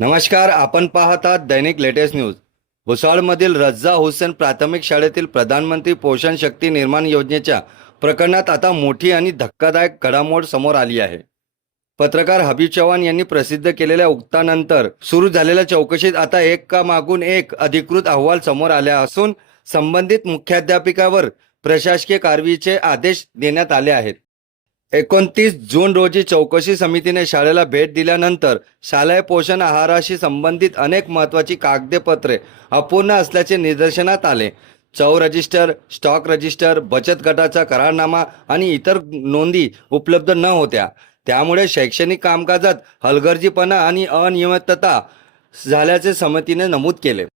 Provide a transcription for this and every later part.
नमस्कार, आपण पाहतात दैनिक लेटेस्ट न्यूज। भुसावळमधील रज्जा हुसेन प्राथमिक शाळेतील प्रधानमंत्री पोषण शक्ती निर्माण योजनेच्या प्रकरणात आता मोठी आणि धक्कादायक घडामोड समोर आली आहे। पत्रकार हबीब चव्हाण यांनी प्रसिद्ध केलेल्या उक्तानंतर सुरू झालेल्या चौकशीत आता एकामागून एक अधिकृत अहवाल समोर आले असून संबंधित मुख्याध्यापिकावर प्रशासकीय कारवाईचे आदेश देण्यात आले आहेत। 29 जून रोजी चौकशी समितीने शाळेला भेट दिल्यानंतर शालेय पोषण आहाराशी संबंधित अनेक महत्त्वाची कागदपत्रे अपूर्ण असल्याचे निदर्शनात आले। चव रजिस्टर, स्टॉक रजिस्टर, बचत गटाचा करारनामा आणि इतर नोंदी उपलब्ध न होत्या। त्यामुळे शैक्षणिक कामकाजात हलगर्जीपणा आणि अनियमितता झाल्याचे समितीने नमूद केले।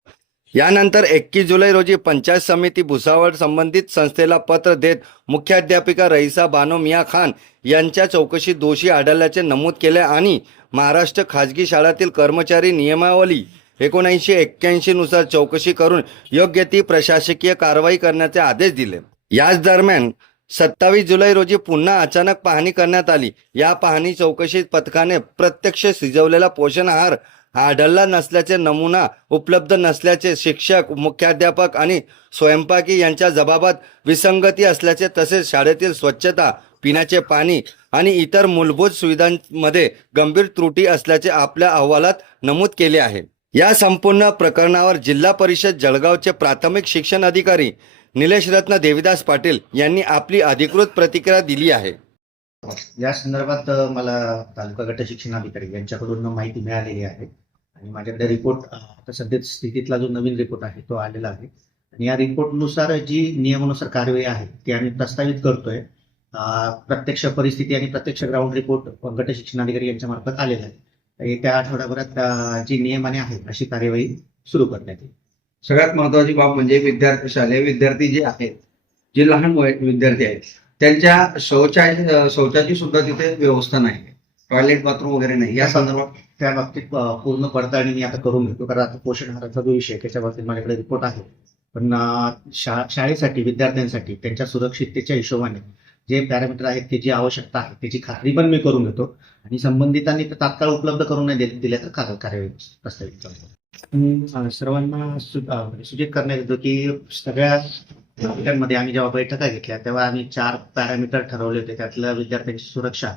यानंतर 21 जुलै रोजी पंचायत समिती भुसावळ संबंधित संस्थेला पत्र देत मुख्याध्यापिका रईसा बानो मिया खान यांच्या चौकशीत दोषी आढळल्याचे नमूद केले आणि महाराष्ट्र खाजगी शाळांतील कर्मचारी नियमावली 1981 नुसार चौकशी करून योग्य ती प्रशासकीय कारवाई करण्याचे आदेश दिले। याच दरम्यान 27 जुलै रोजी पुन्हा अचानक पाहणी करण्यात आली। या पाहणी चौकशीत पथकाने प्रत्यक्ष शिजवलेला पोषण आहार आढळला नसल्याचे, नमुना उपलब्ध नसल्याचे, शिक्षक, मुख्याध्यापक आणि स्वयंपाकी यांच्या जबाबात विसंगती असल्याचे, तसेच शाळेतील स्वच्छता, पिण्याचे पाणी आणि इतर मूलभूत सुविधांमध्ये गंभीर त्रुटी असल्याचे आपल्या अहवालात नमूद केले आहे। या संपूर्ण प्रकरणावर जिल्हा परिषद जळगावचे प्राथमिक शिक्षण अधिकारी निलेश रत्न देविदास पाटील यांनी आपली अधिकृत प्रतिक्रिया दिली आहे। या संदर्भात मला तालुका गट शिक्षणाधिकारी यांच्याकडून माहिती मिळालेली आहे आणि माझ्याकडे रिपोर्ट आता सध्या स्थितीतला जो नवीन रिपोर्ट आहे तो आलेला आहे आणि या रिपोर्टनुसार जी नियमानुसार कारवाई आहे ती आम्ही प्रस्तावित करतोय। प्रत्यक्ष परिस्थिती आणि प्रत्यक्ष ग्राउंड रिपोर्ट गट शिक्षणाधिकारी यांच्या मार्फत आलेला आहे। येत्या आठवड्याभरात जी नियमाने आहे अशी कार्यवाही सुरू करण्यात येईल। सगळ्यात महत्वाची बाब म्हणजे विद्यार्थी, शालेय विद्यार्थी जे आहेत, जे लहान विद्यार्थी आहेत, त्यांच्या शौचाची सुद्धा तिथे व्यवस्था नाही, टॉयलेट बाथरूम वगैरे नाही। या संदर्भात त्या बाबतीत पूर्ण पडताळणी मी आता करून घेतो, कारण आता पोषण आहाराचा जो विषय त्याच्या बाबतीत माझ्याकडे रिपोर्ट आहे। पण शाळेसाठी विद्यार्थ्यांसाठी त्यांच्या सुरक्षिततेच्या हिशोबाने जे पॅरामीटर आहेत, त्याची आवश्यकता आहे त्याची खात्री पण मी करून घेतो आणि संबंधितांनी तात्काळ उपलब्ध करून नाही दिल्या तर कार्यवाही प्रस्तावित करतो। सर्वांना सूचित करण्यात येतो की सगळ्या मध्ये आम्ही जेव्हा बैठका घेतल्या तेव्हा आम्ही 4 पॅरामीटर ठरवले होते। त्यातलं विद्यार्थ्यांची सुरक्षा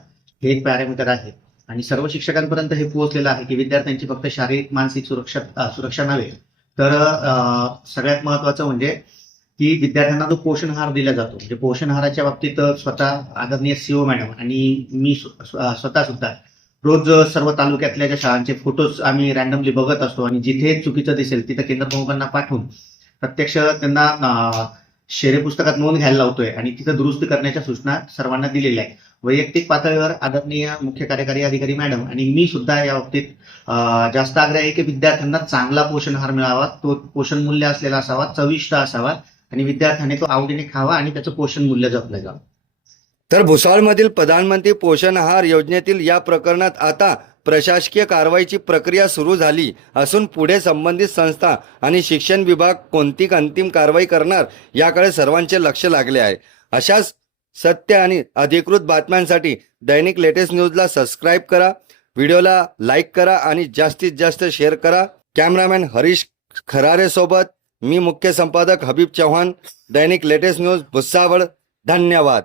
हे एक पॅरामीटर आहे आणि सर्व शिक्षकांपर्यंत हे पोहोचलेलं आहे की विद्यार्थ्यांची फक्त शारीरिक मानसिक सुरक्षा नव्हे तर सगळ्यात महत्वाचं म्हणजे की विद्यार्थ्यांना जो पोषण आहार दिला जातो, म्हणजे पोषण आहाराच्या बाबतीत स्वतः आदरणीय सीओ मॅडम आणि मी स्वतः सुद्धा रोज सर्व तालुक्यातल्या ज्या शाळांचे फोटोज आम्ही रॅन्डमली बघत असतो आणि जिथे चुकीचं दिसेल तिथं केंद्र प्रमुखांना पाठवून प्रत्यक्ष त्यांना शेरे पुस्तकात नोंद घ्यायला लावतोय आणि तिथं दुरुस्ती करण्याच्या सूचना सर्वांना दिलेल्या आहेत। वैयक्तिक पातळीवर आदरणीय मुख्य कार्यकारी अधिकारी मॅडम आणि मी सुद्धा या बाबतीत जास्त आग्रह आहे की विद्यार्थ्यांना चांगला पोषण आहार मिळावा, तो पोषण मूल्य असलेला असावा, चविष्ट असावा आणि विद्यार्थ्याने तो आवडीने खावा आणि त्याचं पोषण मूल्य जपलं जावं। तर भुसावळमधील प्रधानमंत्री पोषण आहार योजनेतील या प्रकरणात आता प्रशासकीय कारवाईची प्रक्रिया सुरू झाली असून पुढे संबंधित संस्था आणि शिक्षण विभाग कोणती अंतिम कारवाई करणार याकडे सर्वांचे लक्ष लागले आहे। अशाच सत्य आणि अधिकृत बातम्यांसाठी दैनिक लेटेस्ट न्यूजला सबस्क्राईब करा, व्हिडिओला लाईक करा आणि जास्तीत जास्त शेअर करा। कॅमेरामॅन हरीश खरारे सोबत मी मुख्य संपादक हबीब चव्हाण, दैनिक लेटेस्ट न्यूज भुसावळ। धन्यवाद।